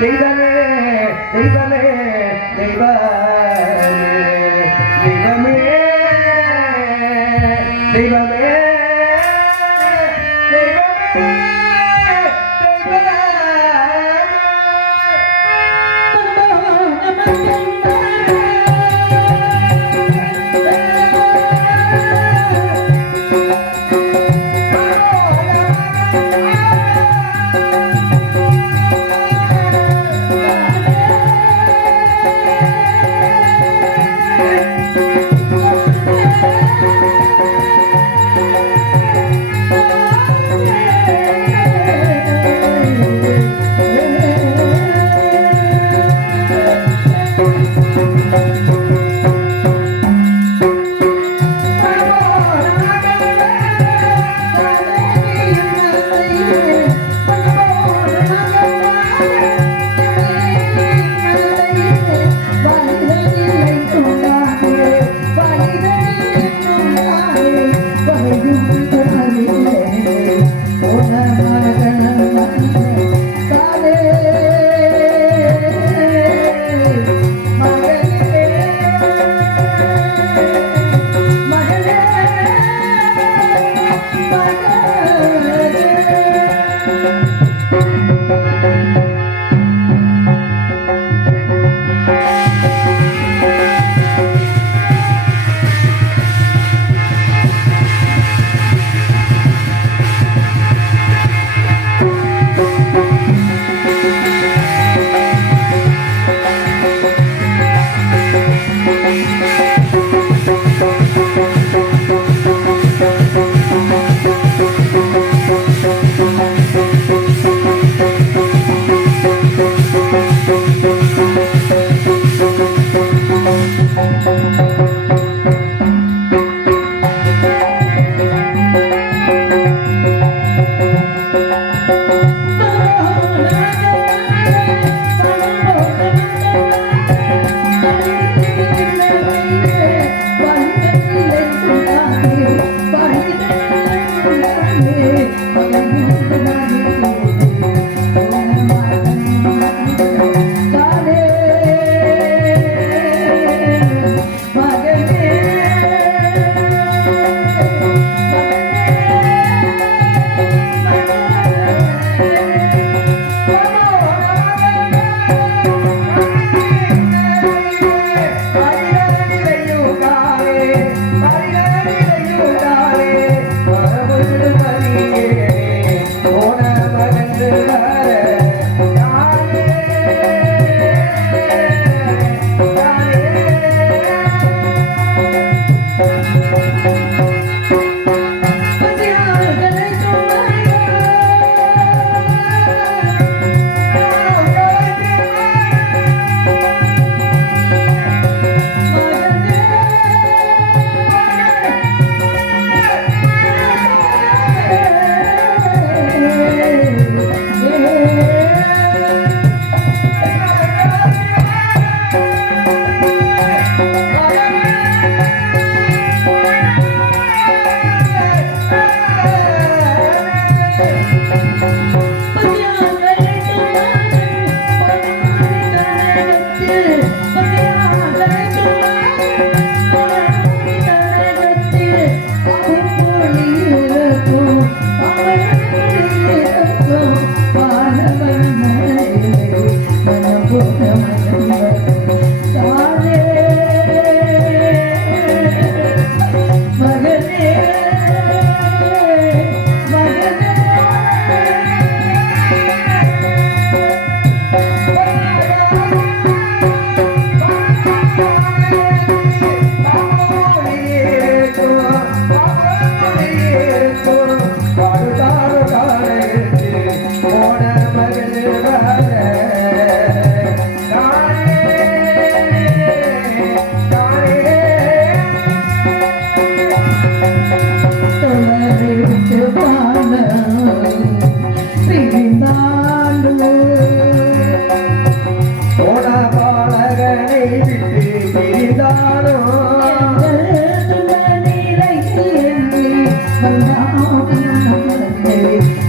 தெய்வமே தெய்வமே தெய்வமே தெய்வமே தெய்வமே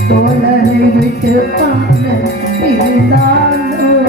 தோழரை விட்டு பாட இருந்தாலும்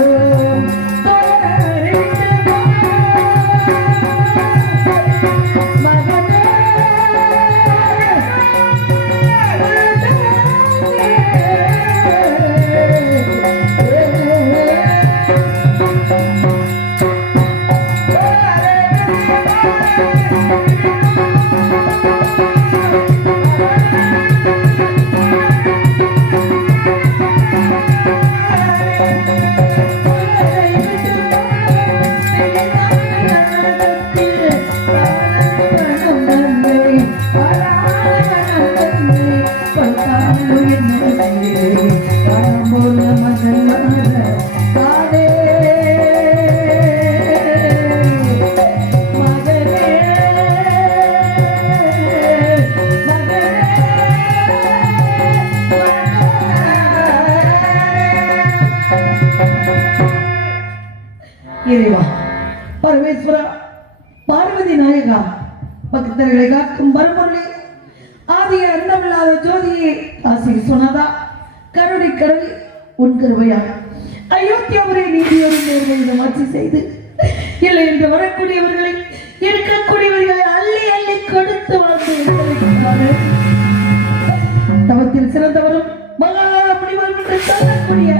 இறைவா பரமேஸ்வரா பார்வதி நாயகா பக்தர்களை காக்கும் பரம்பொருளே ஆதிய அந்தமில்லாத ஜோதியே ஆசி சொன்னதா கருணை கடல் உன் கருவையா அயோத்தியாவுரை நீதியோடு நேர்மையை மாற்றி செய்து இல்லை என்று வரக்கூடியவர்களை இருக்கக்கூடியவர்களை அள்ளி அள்ளி கொடுத்து வாழ்ந்து தவத்தில் சிறந்தவரும் மகா முனிவர் என்று சொல்லக்கூடிய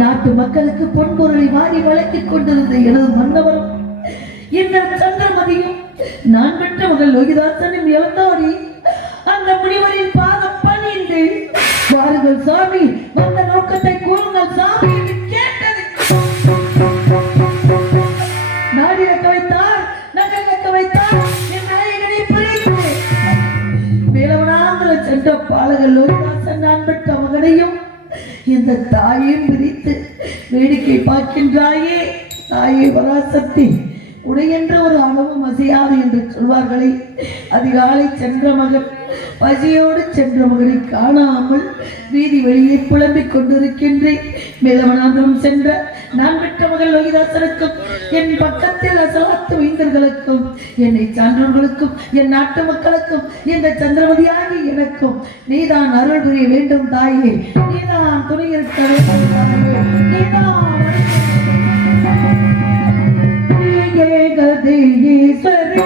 நாட்டு மக்களுக்கு பொன்பொருளை வாரி வழங்கிக் கொண்டிருந்த எனது மன்னவரும் இந்த சந்திரமதியும் நான் பெற்ற மகள் லோகிதாசனும் இழந்தாடி அந்த முனிவரின் பாதம் பணிந்து வாருங்கள் சாமி வந்த நோக்கத்தை கூறுங்கள் சாமி என்று கேட்டது. நாடி இழக்க வைத்தார், நகல் இழக்க வைத்தார், என் நாயகனை புரிந்து வேலவனாந்திர சென்ற பாலகர் லோகிதாசன் நான் பெற்ற மகனையும் இந்த தாயையும் பிரித்து வேடிக்கை பார்க்கின்றாயே தாயே பராசக்தி உடையென்ற ஒரு அளவும் அசையாது என்று சொல்வார்களே. அதிகாலை சென்ற மகன் பசியோடு சென்ற மகனை காணாமல் வீதி வெளியே புலம்பிக் கொண்டிருக்கின்றேன். மேலவனாந்திரம் சென்ற நான் பெற்ற மகள் லோகிதாசனுக்கும் என் பக்கத்தில் அசலாத்து வைந்தர்களுக்கும் என்னை சான்றோர்களுக்கும் என் நாட்டு மக்களுக்கும் இந்த சந்திரமதியாகி எனக்கும் நீதான் அருள் புரிய வேண்டும் தாயே, நீதான் துணை இருக்க வேண்டும் தாயே, நீதான் ஏகதீஸ்வரி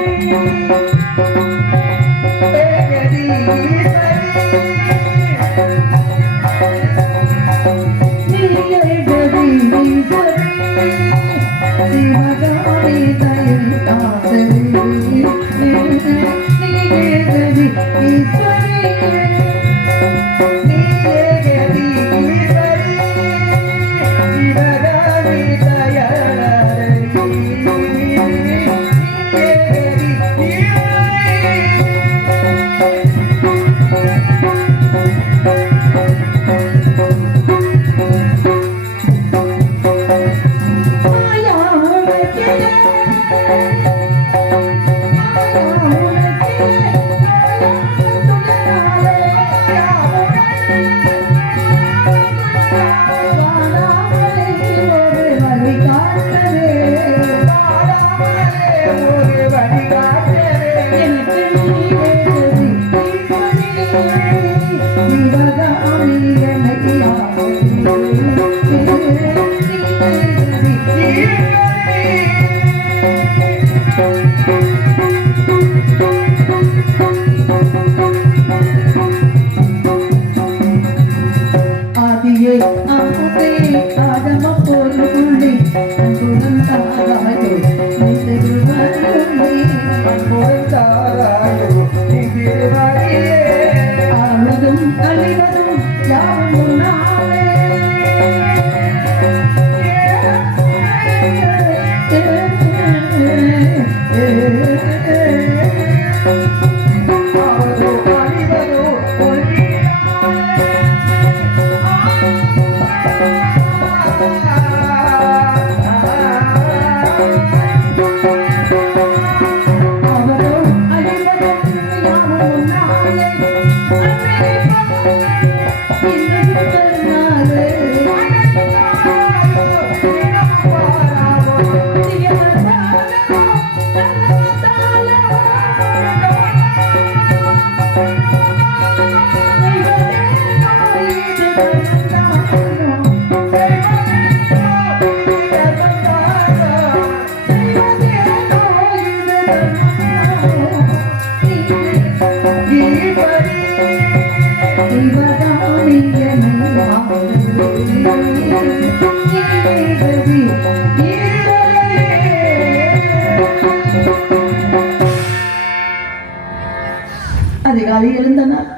அதிகாலை எழுந்தனர்.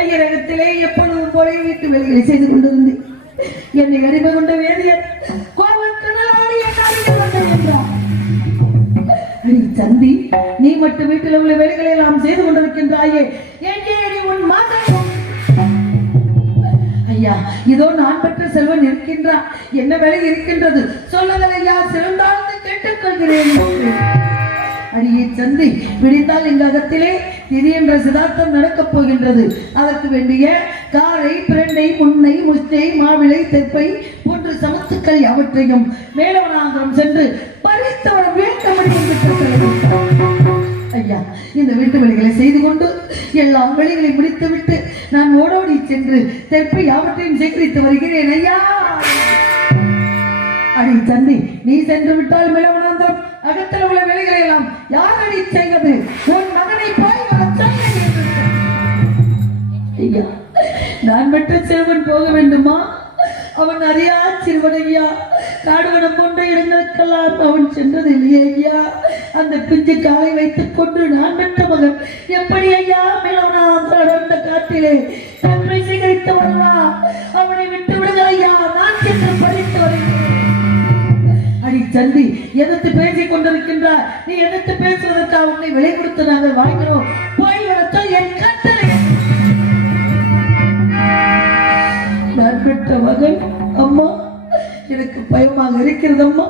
ஐயரகத்திலே எப்பொழுதும் போல வீட்டு வேலைகளை செய்து கொண்டிருந்தேன். என்னை அறிவு கொண்ட வேதியர் சந்தி, நீ மட்டும் வீட்டில் உள்ள வேலைகளை எல்லாம் செய்து கொண்டிருக்கின்றாயே, எங்கே நீ உன் மகன்? ஐயா, இதோ நான் பெற்ற செல்வன் இருக்கின்றான், என்ன வேலை இருக்கின்றது சொல்லுங்கள் ஐயா, சிறந்தாழ்ந்து கேட்டுக்கொள்கிறேன். அடியே சந்தி, விடிந்தால் எங்க அகத்திலே திதி என்ற சிதார்த்தம் நடக்கப் போகின்றது. அதற்கு வேண்டிய காரை, பிரண்டை, முன்னை, முச்சை, மாவிளை, தெப்பை போன்ற சமத்துக்கள் யாவற்றையும் மேலவனாந்திரம் சென்று பறித்தவர வேண்டும் என்று ஐயா, இந்த வீட்டு வேலைகளை செய்து கொண்டு எல்லா வேலைகளை முடித்துவிட்டு நான் ஓடோடி சென்று தெப்பை யாவற்றையும் சேகரித்து வருகிறேன் ஐயா. அடி தந்தி, நீ சென்று விட்டால் மேலவனாந்திரம் அகத்தில் உள்ள வேலைகளை எல்லாம் யார் அடி செய்வது? உன் மகனை போய் ஐயா, நான் பெற்ற சிறுவன் போக வேண்டுமா? அவன் அறியா சிறுவன் ஐயா. காடுவனம் போன்ற இடங்களுக்கெல்லாம் அவன் சென்றது இல்லையே ஐயா. அந்த பிஞ்சு காலை வைத்துக் கொண்டு நான் பெற்ற மகன் எப்படி ஐயா மேலவனாந்த காட்டிலே தன்மை சேகரித்து வருவா? அவனை விட்டு விடுங்கள் ஐயா, நான் சென்று பறித்து வருகிறேன். அடி சந்தி, எதிர்த்து பேசிக் கொண்டிருக்கின்றார். நீ எதிர்த்து பேசுவதற்காக உன்னை விலை கொடுத்து நாங்கள் வாங்கினோம். போய் வரத்தால் என் கட்டளை. நான் பெற்ற மகன் அம்மா, எனக்கு பயமாக இருக்கிறது அம்மா.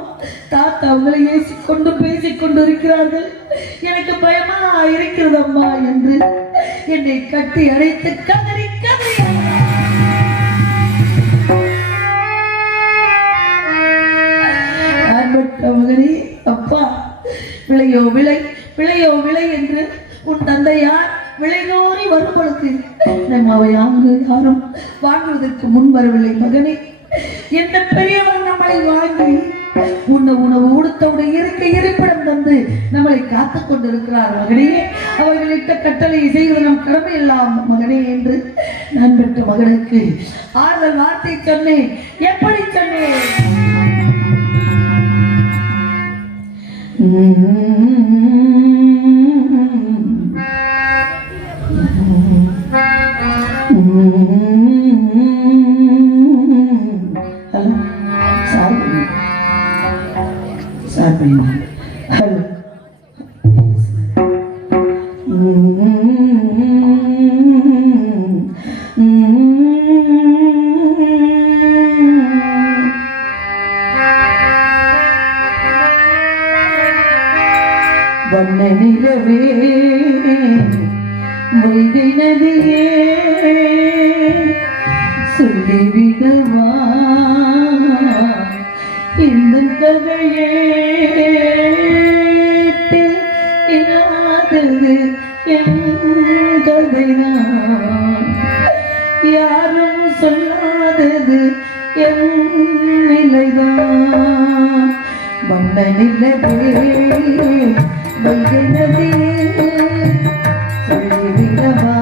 தாத்தா அவங்களை ஏசிக்கொண்டு பேசிக்கொண்டு இருக்கிறார்கள், எனக்கு பயமா இருக்கிறது அம்மா என்று என்னை கட்டி அடைத்து கதறி கதறி மகனே, அப்பா விளையோ விளை, விளையோ விளை என்று உன் தந்தையார் விளையோறி வரும்பொழுது நம்மை யாரும் வாங்குவதற்கு முன் வரவில்லை. மகனே, எந்த பெரியவர் நம்மளை வாங்கி உணவு உடுத்தவுடைய இருக்க இருப்பிடம் தந்து நம்மளை காத்துக் கொண்டிருக்கிறார். மகனே, அவர்களிட்ட கட்டளை செய்வது நம் கடமை எல்லாம் மகனே என்று நான் பெற்ற மகனுக்கு ஆறுதல் வார்த்தை சொன்னேன். எப்படி சொன்னேன்? வண்ண நிலவே வைகை நதியே சொல்லிவிடவா இந்த கதையே இல்லாதது என் கதைதான், யாரும் சொல்லாதது என் நிலைதான். வண்ண நிலவே வைகை நதியே சொல்லிவிடவா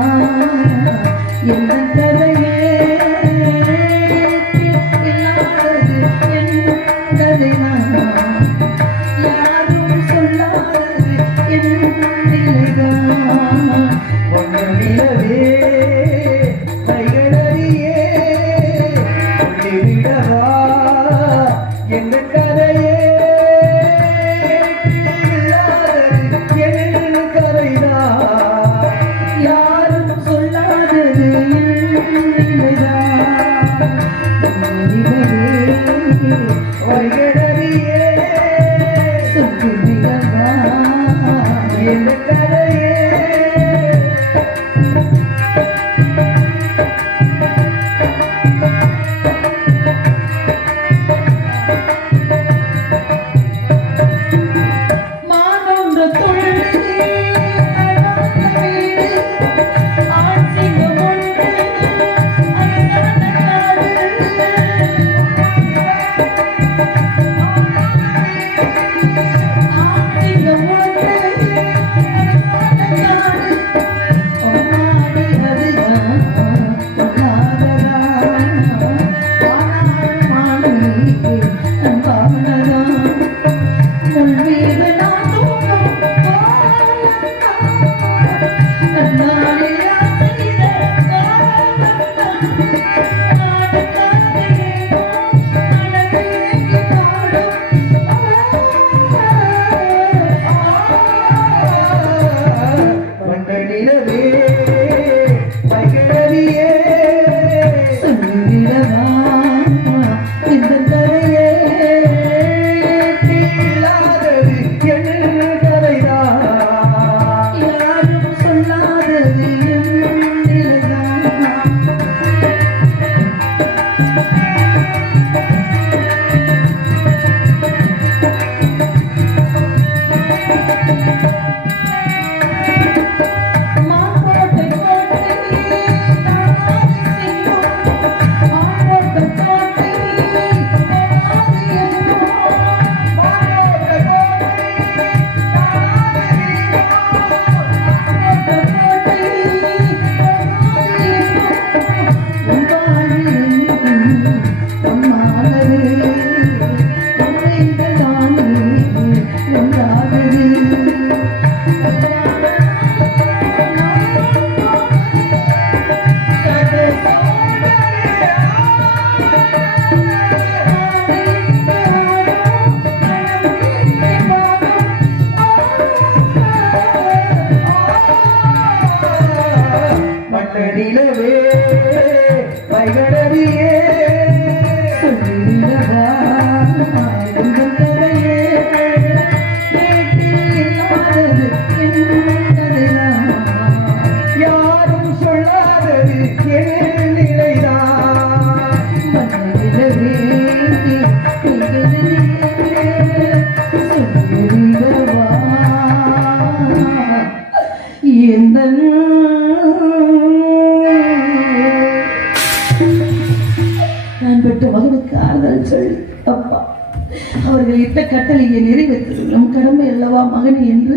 எந்த கதையே இல்லாதது என் கதைதான், யாரும் சொல்லாதது என் நிலைதான். வண்ண நிலவே வைகை நதியே சொல்லிவிடவா எந்த கதையே வாய்களறியே சொல்லிவிடவா எங்கள் கதையே வீட்டில் இல்லாதது என்பதுதான் யாரும் சொல்லாதது என் நிலைதான் மண்ணில வேண்டி சொல்லிவிடவா எந்தன் நான் பெற்ற மகனுக்கு ஆறுதல் சொல்லி அப்பா அவர்கள் இட்ட கட்டளையை நிறைவேற்றது நம் கடமை அல்லவா மகனே என்று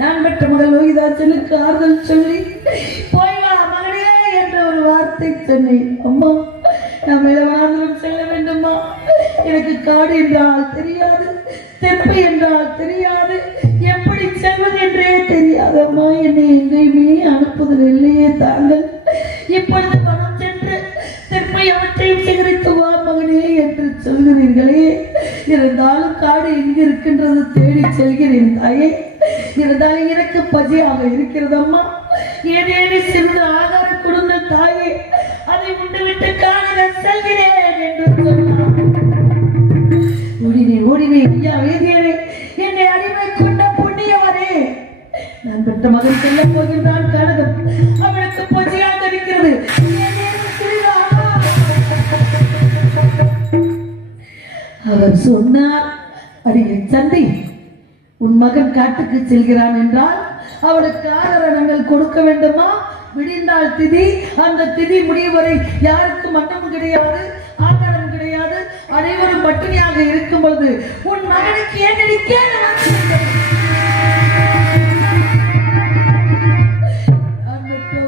நான் பெற்ற மகள் லோகிதாசனுக்கு ஆறுதல் சொல்லி போய் வா மகனே என்ற ஒரு வார்த்தை சொன்னேன். அம்மா நான் இளவனாந்திரம் செல்ல வேண்டுமா? எனக்கு காடு என்றால் தெரியாது, தெப்பை என்றால் தெரியாது, எப்படி செல்வது என்றே தெரியாதம்மா. என்னை எங்கேயுமே அனுப்புதல் இல்லையே தாங்கள். இப்பொழுது பணம் சென்று தெப்பை அவற்றையும் சேகரித்து வா மகனே என்று சொல்கிறீர்களே. இருந்தாலும் காடு எங்கு இருக்கின்றது தேடி செல்கிறேன் தாயே. இருந்தாலும் எனக்கு பசியாக இருக்கிறதம்மா. ஏதேனும் சிறிது ஆகாரம் கொடுங்க தாயே, அதை உண்டுவிட்டு காண செல்கிறேன் என்று சொன்னான். ஓடினேன் ஐயா வேதியரே, என்னை அடிமை கொண்ட புண்ணியவரே. நான் பெற்ற மகன் செல்ல போகின்றான் கனகம். அவனுக்கு பசியாக இருக்கிறது. அவர் சொன்னார், அடியே சந்தை, உன் மகன் காட்டுக்கு செல்கிறான் என்றால் அவளுக்கு ஆதரணங்கள் கொடுக்க வேண்டுமா? விடிந்தால் திதி, அந்த திதி முடிவரை யாருக்கும் மன்னமும் கிடையாது, ஆதாரம் கிடையாது, அனைவரும் பட்டினியாக இருக்கும் பொழுது உன் மகனுக்கு ஏன்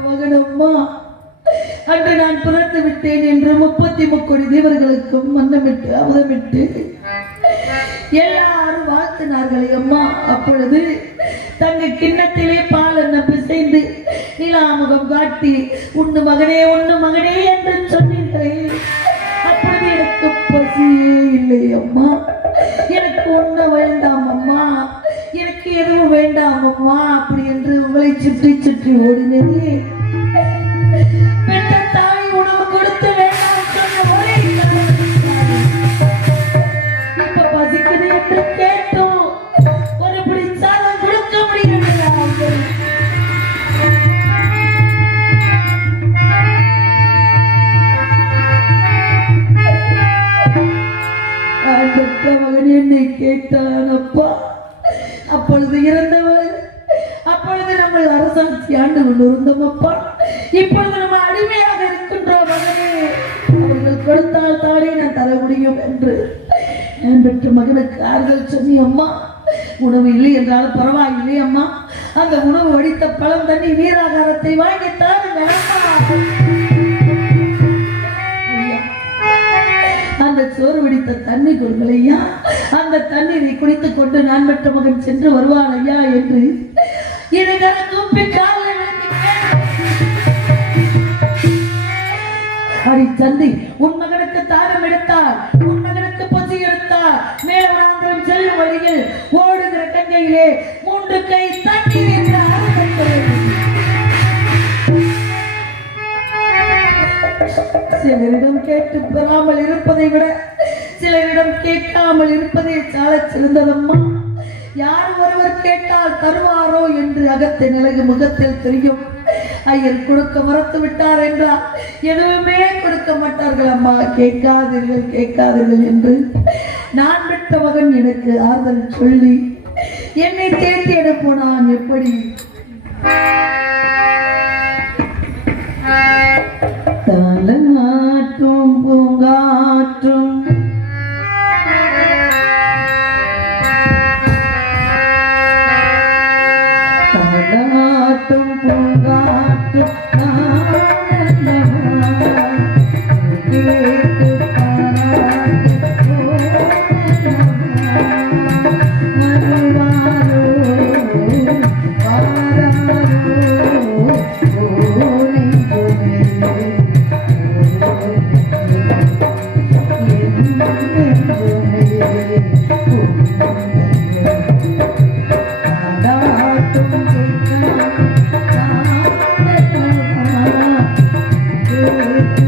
மகனம்மா அன்று நான் பிறந்து விட்டேன் என்று 33 தேவர்களுக்கும் மன்னமிட்டு அவதமிட்டு எல்லாரும் வாழ்த்தினார்களே அம்மா. அப்பொழுது தங்க கிண்ணத்திலே பால் என்ன பிசைந்து நிலாமுகம் காட்டி உண்ணு மகனே என்று சொன்னீர்களே. அப்பொழுது எனக்கு பசியே இல்லை அம்மா. எனக்கு உண்ண வேண்டாம் அம்மா, எனக்கு எதுவும் வேண்டாம் அம்மா அப்படி என்று உங்களை சுற்றி சுற்றி ஓடினே. பெற்ற தாய் உணவு கொடுத்து வேண்டாம் சொன்ன ஒரே இப்ப பசிக்குது என்று கேட்டோம் ஒரு பிடி சாதம் கொடுக்க முடியவில்லை. பெற்ற மகன் என்னை கேட்டான் அப்பா. அப்பொழுது இறந்தவள், அப்பொழுது நம்ம அரசாட்சி ஆண்டு கொண்டு இருந்தோம் அப்பா. இப்பொழுது நம்ம அடிமையாக இருக்கின்றோம் மகனே. அவர்கள் கொடுத்தால் தானே நான் தர முடியும் என்று நான் பெற்ற மகனுக்கு ஆறுதல் சொன்னி. அம்மா உணவு இல்லை என்றாலும் பரவாயில்லை அம்மா, அந்த உணவு வடித்த பழம் தண்ணி நீராகாரத்தை வாங்கி தாருங்கள். அந்த சோறு வடித்த தண்ணி கொடுங்கள் ஐயா. அந்த தண்ணீரை குடித்துக் கொண்டு நான் பெற்ற மகன் சென்று வருவான் ஐயா என்று அடி தந்தை, உன் மகனுக்கு தாரம் எடுத்தார், உன் மகனுக்கு பசி எடுத்தார். மேலவனாந்திரம் செல்லும் வழியில் ஓடுகிற கங்கையிலே 3 கை தண்ணீர் என்று சிலரிடம் கேட்டு பெறாமல் இருப்பதை விட சிலரிடம் கேட்காமல் இருப்பதே சால சிறந்ததம்மா. யார் ஒருவர் கேட்டால் தருவாரோ என்று அகத்தை நிலகு முகத்தில் தெரியும். ஐயர் கொடுக்க மறுத்து விட்டார் என்றால் எதுவுமே கொடுக்க மாட்டார்கள் அம்மா. கேட்காதீர்கள் என்று நான் பெற்ற மகன் எனக்கு ஆறுதல் சொல்லி என்னை தேர்த்தி எடுப்போனான். எப்படி தாளமாற்றும் பூங்காற்றும் தாளமாற்றும் பூங்காற்றும்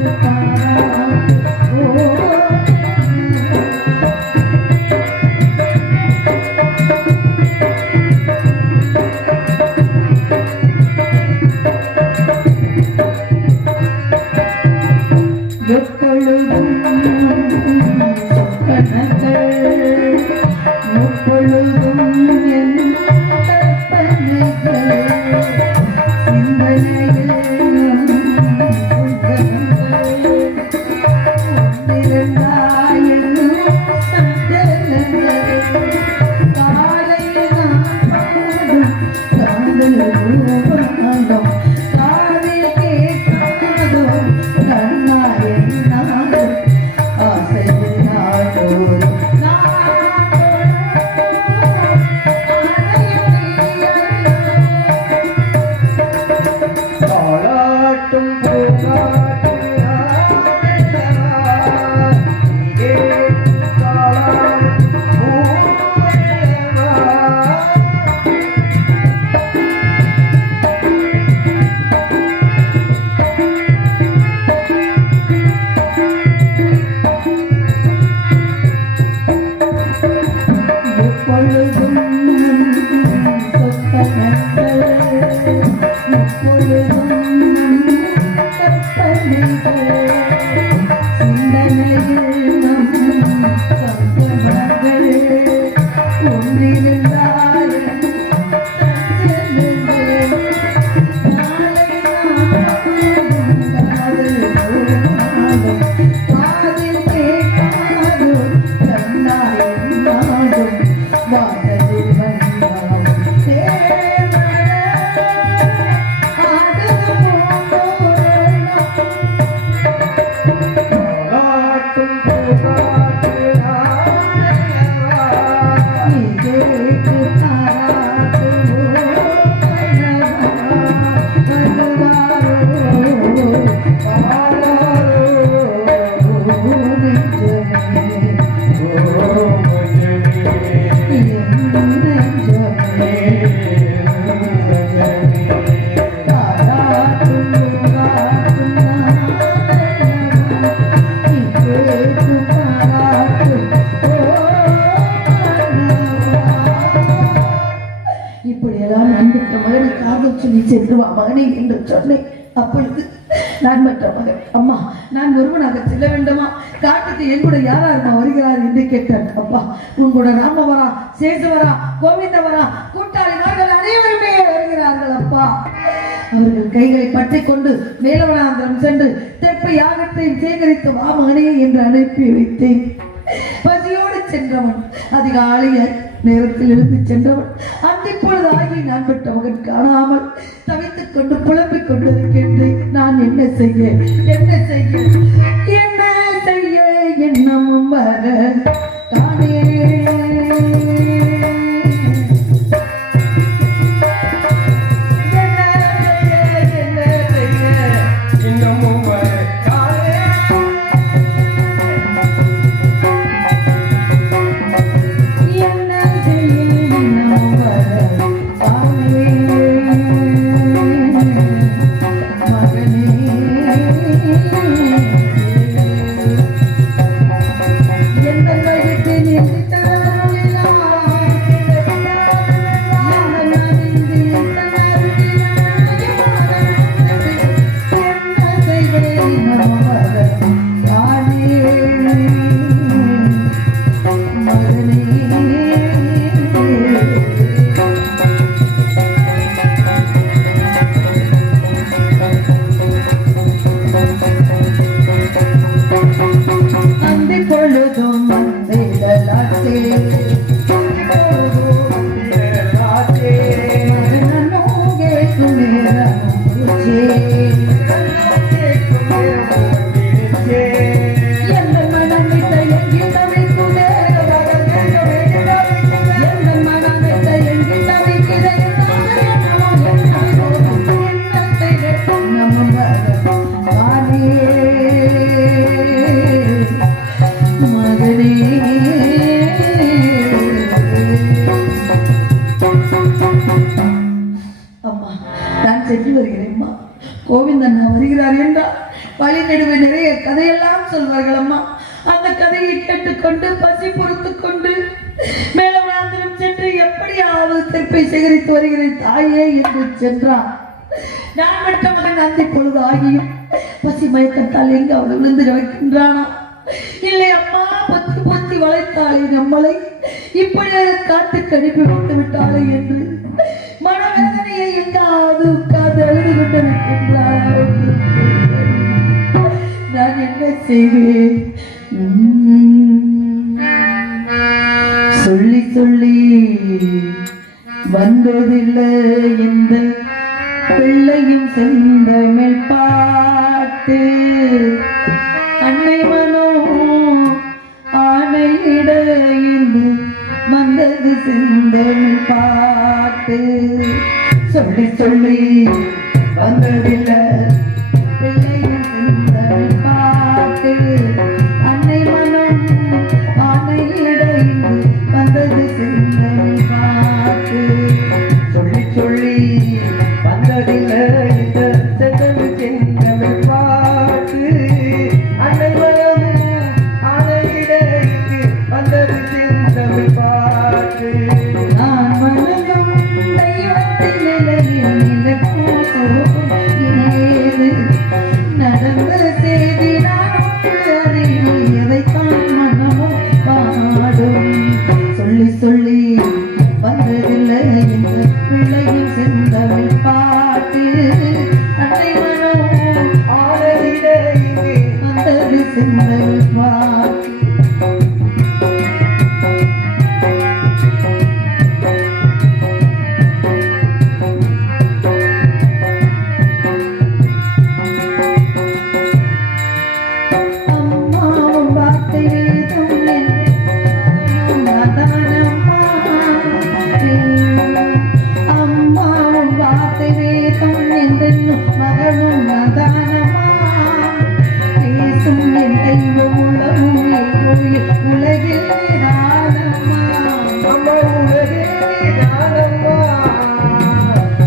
Thank you. சென்று வா மகனே என்று சொன்னேன். அப்பொழுது நான் மற்ற மகன், அம்மா நான் ஒருவனாக செல்ல வேண்டுமா? காட்டுக்கு என் கூட யாராருமா வருகிறார் என்று கேட்டார். அப்பா உன் கூட ராமவரா, சேஷவரா, கோவிந்தவரா, கூட்டாளிமார்கள் அனைவருமே வருகிறார்கள் அப்பா. அவர்கள் கைகளை பற்றி கொண்டு மேலவனாந்திரம் சென்று தெற்ப யாகத்தையும் சேகரித்து வா மகனே என்று அனுப்பி வைத்தேன். பசியோடு சென்றவன் அதிகாலைய நேரத்தில் எழுந்து சென்றவன் அன்றைப்பொழுது ஆகி நான் பெற்ற மகன் காணாமல் தவித்துக் கொண்டு புலம்பிக் கொண்டிருக்கின்றேன். நான் என்ன செய்ய என்ன செய்ய என்ன செய்ய என்னமும் வர தானே கோவிந்தன் வருகிறார் என்றால் வழி நடுவே நிறைய கதையெல்லாம் சொல்வார்கள் அம்மா. அந்த கதையை கேட்டுக்கொண்டு பசி பொறுத்து கொண்டு மேலவனாந்திரம் சென்று எப்படியாவது தெற்பை சேகரித்து வருகிறேன் தாயே என்று சென்றான். நான் மற்ற மகன் அந்தி பொழுது ஆகியும் பசி மயக்கத்தால் எங்கு அவள் விழுந்து வைக்கின்றானா? இல்லை அம்மா, பத்தி பொத்தி வளைத்தாளே நம்மளை, இப்படி காட்டுக்கு அனுப்பி வைத்து விட்டாளே என்று மனவேதனையை காது உட்கார்ந்து எழுதி கொண்டிருக்கின்றார். நான் என்ன செய்வேன்? சொல்லி சொல்லி வந்ததில்லை இந்த பிள்ளையும் செந்தமிழ் பாட்டு. அன்னை மனோ ஆணையிட இன்று வந்தது செந்தமிழ் பாட்டு. சொல்லி சொல்லி வந்ததில்லை பிள்ளையும் செந்தமிழ் பாட்டு. அன்னை மனம் ஆணையிட இன்று வந்தது செந்தமிழ் பாட்டு. சொல்லி சொல்லி வந்ததில்லை இந்த செந்தமிழ் செந்தமிழ் பாட்டு. அனைவரும் ஆணையிட இங்கு வந்தது செந்தமிழ் பாட்டு. நான் வணங்கும் தெய்வத்தின் நிலையில் நிலைக்கும் சோகம் ஏது? நடந்த செய்தி நான் எதைத்தான் மனமும் பாடும். சொல்லி சொல்லி வந்ததில்லை இந்த பிள்ளையும் செந்தமிழ் பாட்டு. அனைவரும் ஆணையிட இங்கு வந்தது செந்தமிழ் பாட்டு. அம்மாவும் வார்த்தை வேதம் அம்மாவும் வார்த்தை வேதம் என்றென்னும் மகனும் நதானமா. பேசும் என் தெய்வம் உலகும் கோயில் உலகில் நிதானமா. அம்மா உலகே நானம்மா.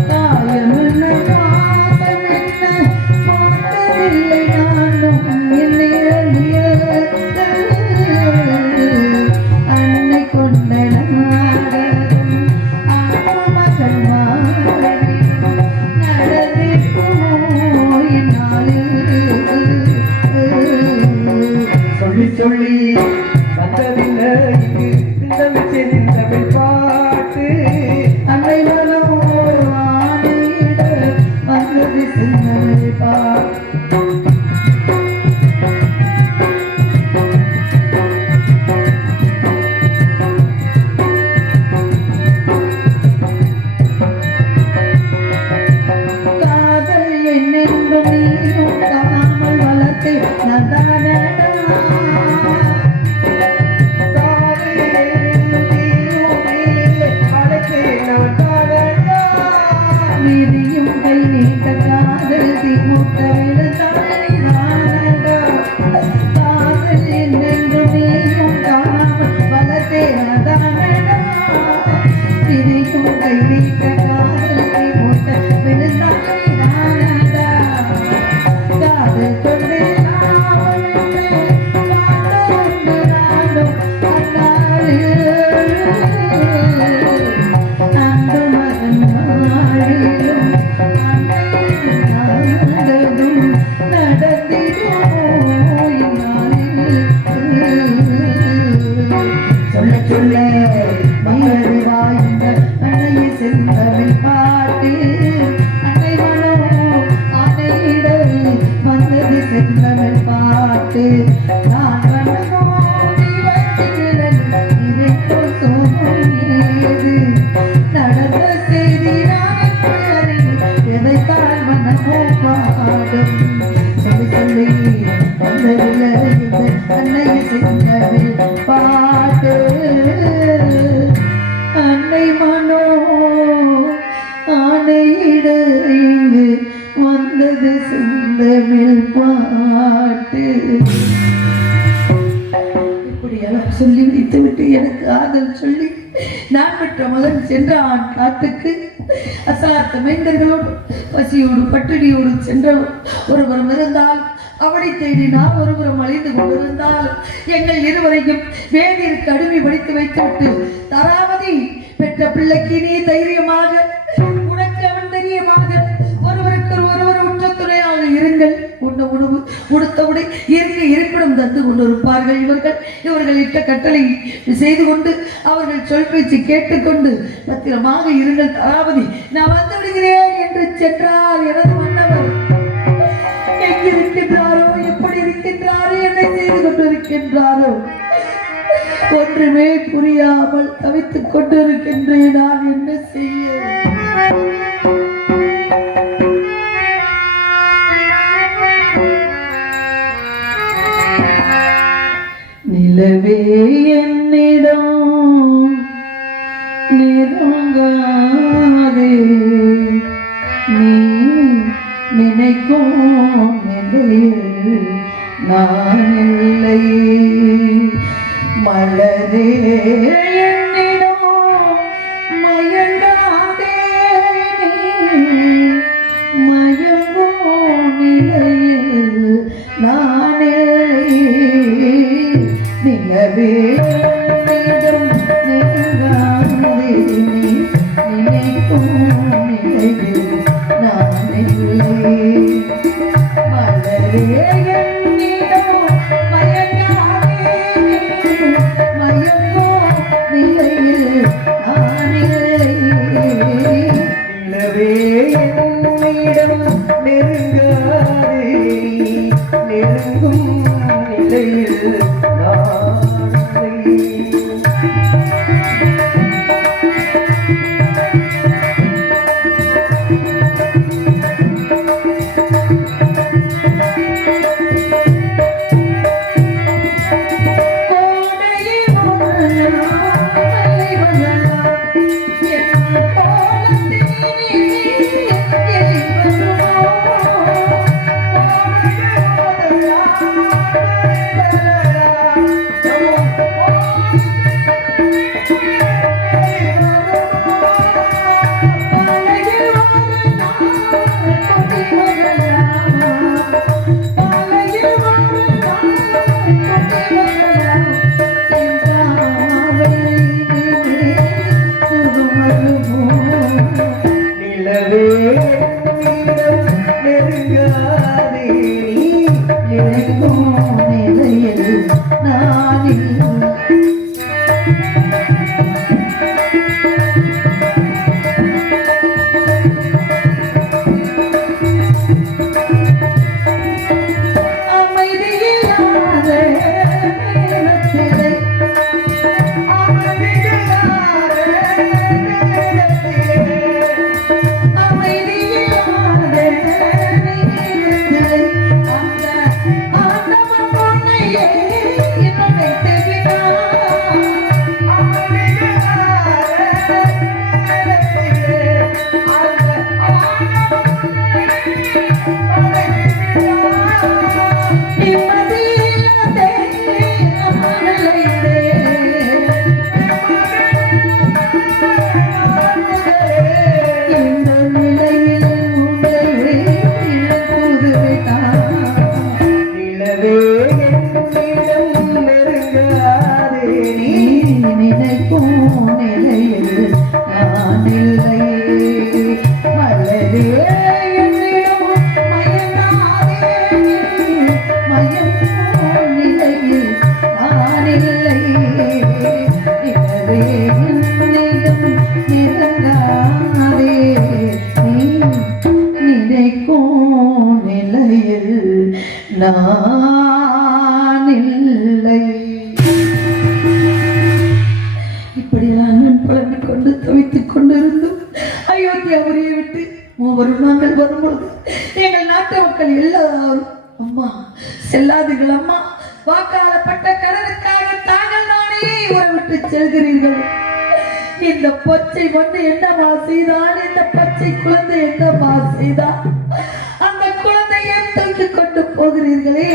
தாயமுள்ள பாசம் என்ன பார்த்ததில்லை நானும் என்னை அறியத்தல். அன்னை கொண்ட நாடகம் மகள் மாறி நடந்திருக்குமோ என்னாலும். சொல்லி சொல்லி வந்ததில்லை இங்கு செந்தமிழ் செந்தமிழ் பாட்டு. அன்னை மனம் ஆணையிட வந்தது செந்தமிழ் பாட்டு. காதல் என்னென்றும் நீயும் காமல் வளர்த்து நதானடா. விதியும் கை நீட்ட காதல் தீமூட்ட விழுந்தானடா. காதல் என்னென்றும் நீயும் காமல் வளர்த்தே நதானடா. விதியும் கை நீட்ட காதல் தீமூட்ட விழுந்தானடா. காதல் கொண்டு நானும் காதல் நானும் அண்ணாடு. அன்பு மகன் நாளிலும் நடந்தும் நடந்திடுமோ இந்நாளில். சொல்ல சொல்ல மகள் வாய்ந்த அன்னையை செந்தமிழ் பாட்டு. அன்னை மனம் ஆணையிட வந்தது செந்தமிழ் பாட்டு. நான் வணங்கும் தெய்வத்தின் நிழலில் இறைக்கும் சோகம் ஏது? நடந்த செய்தி நான் அறிவேன் எதைத்தான் மனமும் பாடும். சொல்லி சொல்லி வந்ததில்லை இந்த அன்னையை செந்தமிழ் பாட்டு. அன்னை மனோ ஆணையிட இங்கு வந்தது செந்தமிழ் பாட்டு. இப்படியெல்லாம் சொல்லி வைத்துவிட்டு எனக்கு ஆதல் சொல்லி நான் பெற்ற மகன் சென்றான் காட்டுக்கு. அசாத்த மைந்தர்களோடு பசியோடு பட்டினியோடு சென்ற ஒருவரும் இருந்தால் அவளை தேடி நான் ஒருபுறம் அழிந்து கொண்டிருந்தால் எங்கள் இருவரையும் வேதிற்கு அடிமைப்படுத்தி வைத்துவிட்டு தராவதி பெற்ற பிள்ளைக்கு நீ தைரியமாக உனக்கு அவன் தைரியமாக ஒருவருக்கு ஒருவர் உற்ற துணையாக இருங்கள். உண்ண உணவு உடுத்தவுடை இருப்பிடம் தந்து கொண்டிருப்பார்கள். இவர்கள் இட்ட கட்டளை செய்து கொண்டு அவர்கள் சொல் பேச்சு கேட்டுக்கொண்டு பத்திரமாக இருங்கள் தராபதி, நான் வந்து விடுகிறேன் என்று சென்றார். எனது மன்னவர் எங்கிருக்கின்றாரோ, எப்படி இருக்கின்றாரோ, என்ன செய்து கொண்டிருக்கின்றாரோ ஒன்றுமே புரியாமல் தவித்துக் கொண்டிருக்கின்றேன். நான் என்ன செய்ய? நிலவே என்னிடம் நெருங்காதே, நீ நினைக்கும் நிலையில் நான் இல்லை. மலரே என்னிடம் மயங்காதே, நீ மயங்கும் நிலையில் நான் இல்லை. நிலவே என்னிடம் நெருங்காதே, நீ நினைக்கும் நிலையில் நான் இல்லை. மலரே என்னிடம் மயங்காதே, மயங்கும் நிலையில் நான் இல்லை. நிலவே என்னிடம் நெருங்காதே, நெருங்கும் நிலையில் நான் இல்லை. நான் இல்லை. இப்படியெல்லாம் நான் புலம்பிக் கொண்டு தவித்துக் கொண்டிருந்தோம். அயோத்தியாபுரியை விட்டு ஒவ்வொரு நாங்கள் வரும்பொழுது எங்கள் நாட்டு மக்கள் எல்லாரும் அம்மா செல்லாதீர்கள், அம்மா வாக்காளப்பட்ட கடனுக்காக தாங்கள் தானே ஊரை விட்டு செல்கிறீர்கள். இந்த பச்சை மண்ணு என்னமா செய்தான், இந்த பச்சை குழந்தை என்னமா செய்தான், அந்த குழந்தையை தூக்கிக் கொண்டு போகிறீர்களே,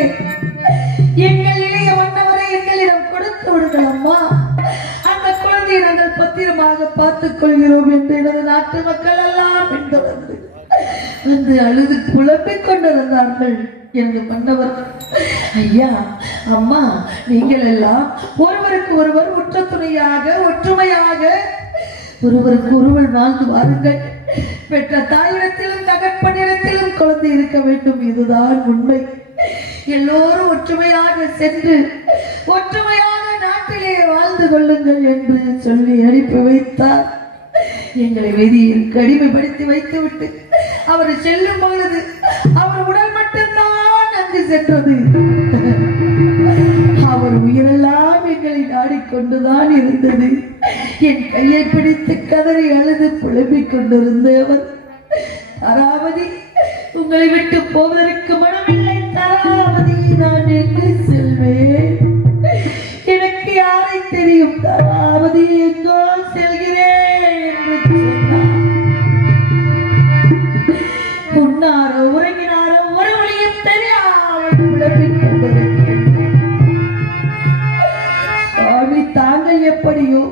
எங்கள் இளைய மன்னவரை எங்களிடம் கொடுத்து விடுங்கள் அம்மா, அந்த குழந்தையை நாங்கள் பத்திரமாக பார்த்துக் கொள்கிறோம் என்று எனது நாட்டு மக்கள் எல்லாம் பின்தொடர்ந்து வந்து அழுது புலம்பிக் கொண்டிருந்தார்கள். எனது மன்னவர், ஐயா அம்மா, நீங்கள் எல்லாம் ஒருவருக்கு ஒருவர் உற்ற துணையாக ஒற்றுமையாக ஒருவருக்கு ஒருவர் வாழ்ந்து வாருங்கள். பெற்ற தாயிடத்திலும் தகப்பனிடத்திலும் குழந்தை இருக்க வேண்டும், இதுதான் உண்மை. எல்லோரும் ஒற்றுமையாக சென்று ஒற்றுமையாக நாட்டிலே வாழ்ந்து கொள்ளுங்கள் என்று சொல்லி அனுப்பி வைத்தார். எங்களை வெளியில் கடிமைப்படுத்தி வைத்துவிட்டு அவர் செல்லும் பொழுது அவர் உடல் மட்டும்தான் அங்கு சென்றது. அவர் உயிரெல்லாம் எங்களை நாடிக்கொண்டுதான் இருந்தது. என் கையை பிடித்து கதறி அழுது புலம்பிக் கொண்டிருந்த அவர், தாராவதி, உங்களை விட்டு போவதற்கு மனமில்லை தாராவதி, நான் எங்கு செல்வேன், எனக்கு யாரை தெரியும் தாராவதி, எங்கோ செல்கிறேன் என்று சொன்னார். உன்னாரோ உறங்கினாரோ ஒரு வழியும் தெரியாமல் புலம்பிக் கொண்டிருக்கிறேன். சுவாமி, தாங்கள் எப்படியோ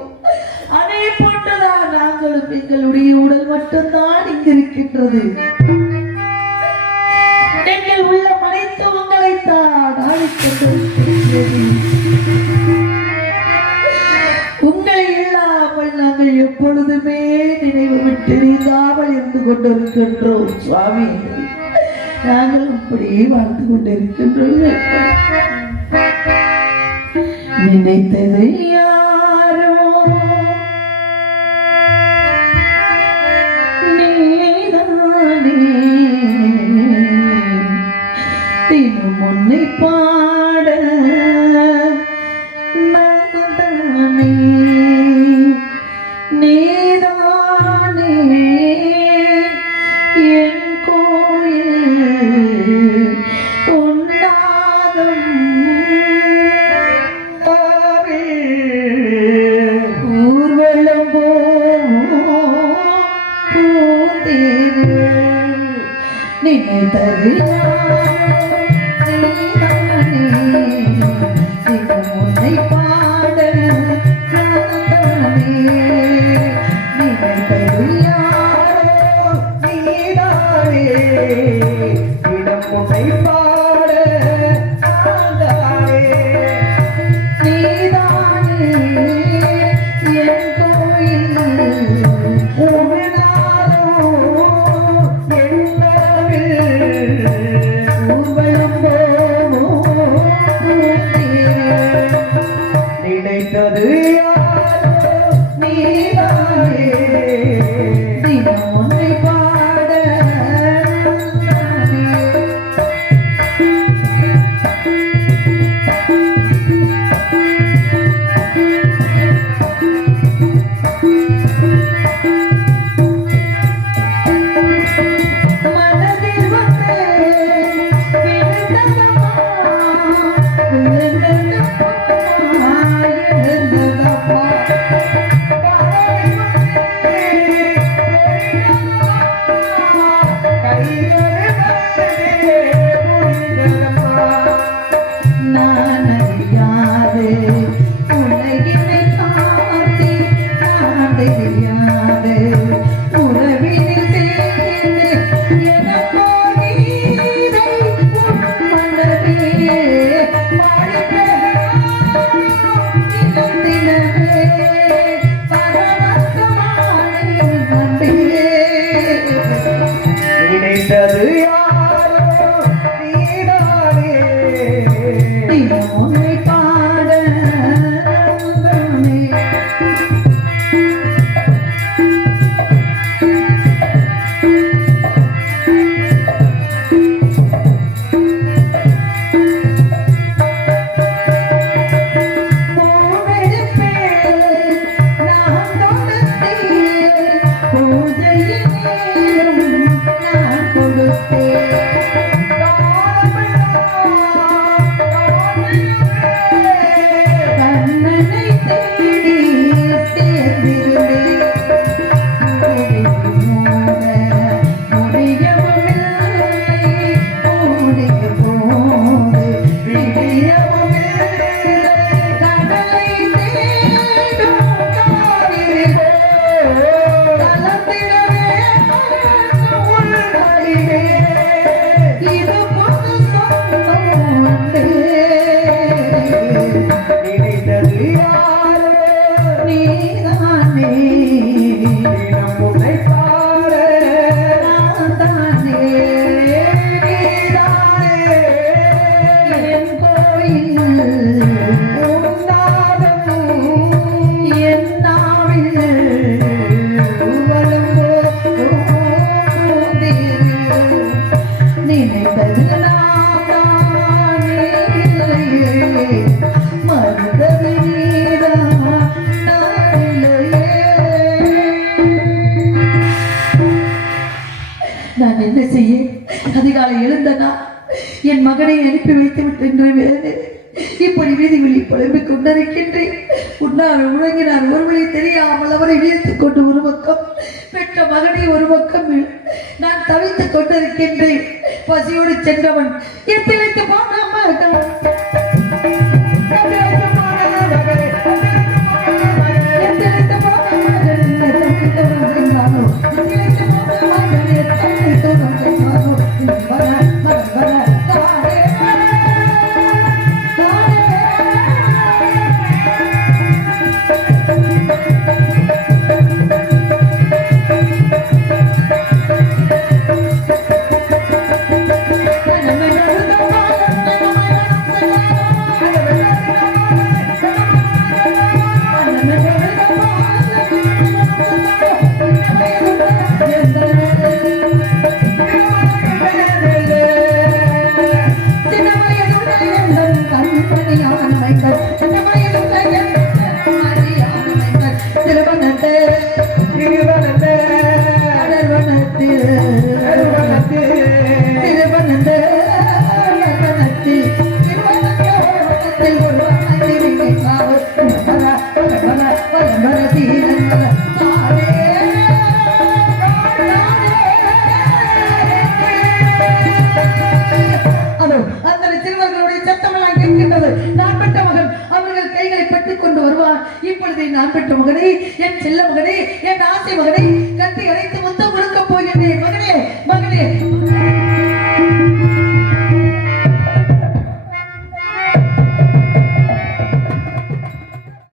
அதே போன்றுதான் நாங்களும். எங்களுடைய உடல் மட்டும்தான் இங்கு இருக்கின்றது. எங்கள் உள்ள மறைத்து உங்களைத்தான் ஆடிக்கொண்டிருக்கிறது. உங்களை இல்லாமல் நாங்கள் எப்பொழுதுமே நினைவு விட்டு நீங்காமல் இருந்து கொண்டிருக்கின்றோம் சுவாமி. நாங்கள் இப்படியே வாழ்ந்து கொண்டிருக்கின்றோம். நினைத்தது யாரோ நீதானே, தினம் உன்னை பாட நானே, நீதானே என் கோயில் உன்னாகம் ஊர்வலம் பூந்தேரு நினைத்தது உன்னை பாட நினைத்தது யாரோ நீதானே, இடம் உன்னை பாட நான்தானே. நீதானே என் கோயில் உன்னாலும் என்னவில் ஊர்வலம் நினைத்தது யாரோ நீதானே, தினம் உன்னை பாட மனதில் வந்து விழுந்ததம்மா, விழுந்ததம்மா, எழுந்ததம்மா. நான் அறியாது உலகினை காத்தி, நான் தெரியாது உறவினில் சேர்ந்து எனக்கோ நீதை உன் மனமே தினம் தினமே பரவசமாய் நம்பியே. நினைத்தது யாரோ நீதானே, தினம் உன்னை பாட நானே. பூவெடுப்பேன் நான் தொடுத்தேன், பூஜையின் நேரம் நான் கொடுத்தேன். அதிகாலை எழுந்த நான் என் மகனை அனுப்பி வைத்து விட்டென்று வேறு இப்படி வீதிகளில் புலம்பிக் கொண்டிருக்கின்றேன். உன்னார் உறங்கினார் ஒரு வழி தெரியாமல் அவரை வீழ்த்துக் கொண்டு ஒரு பக்கம் பெற்ற மகனை ஒரு பக்கம் நான் தவித்துக் கொண்டிருக்கின்றேன். பசியோடு சென்றவன் எத்திழைத்து போகாம இருக்கான். நான் பெற்ற மகனே, என் செல்ல மகனே, என் ஆசை மகனே, கட்டி அழைத்து முத்தம் கொடுக்க போகின்றேன். மகனே மகனே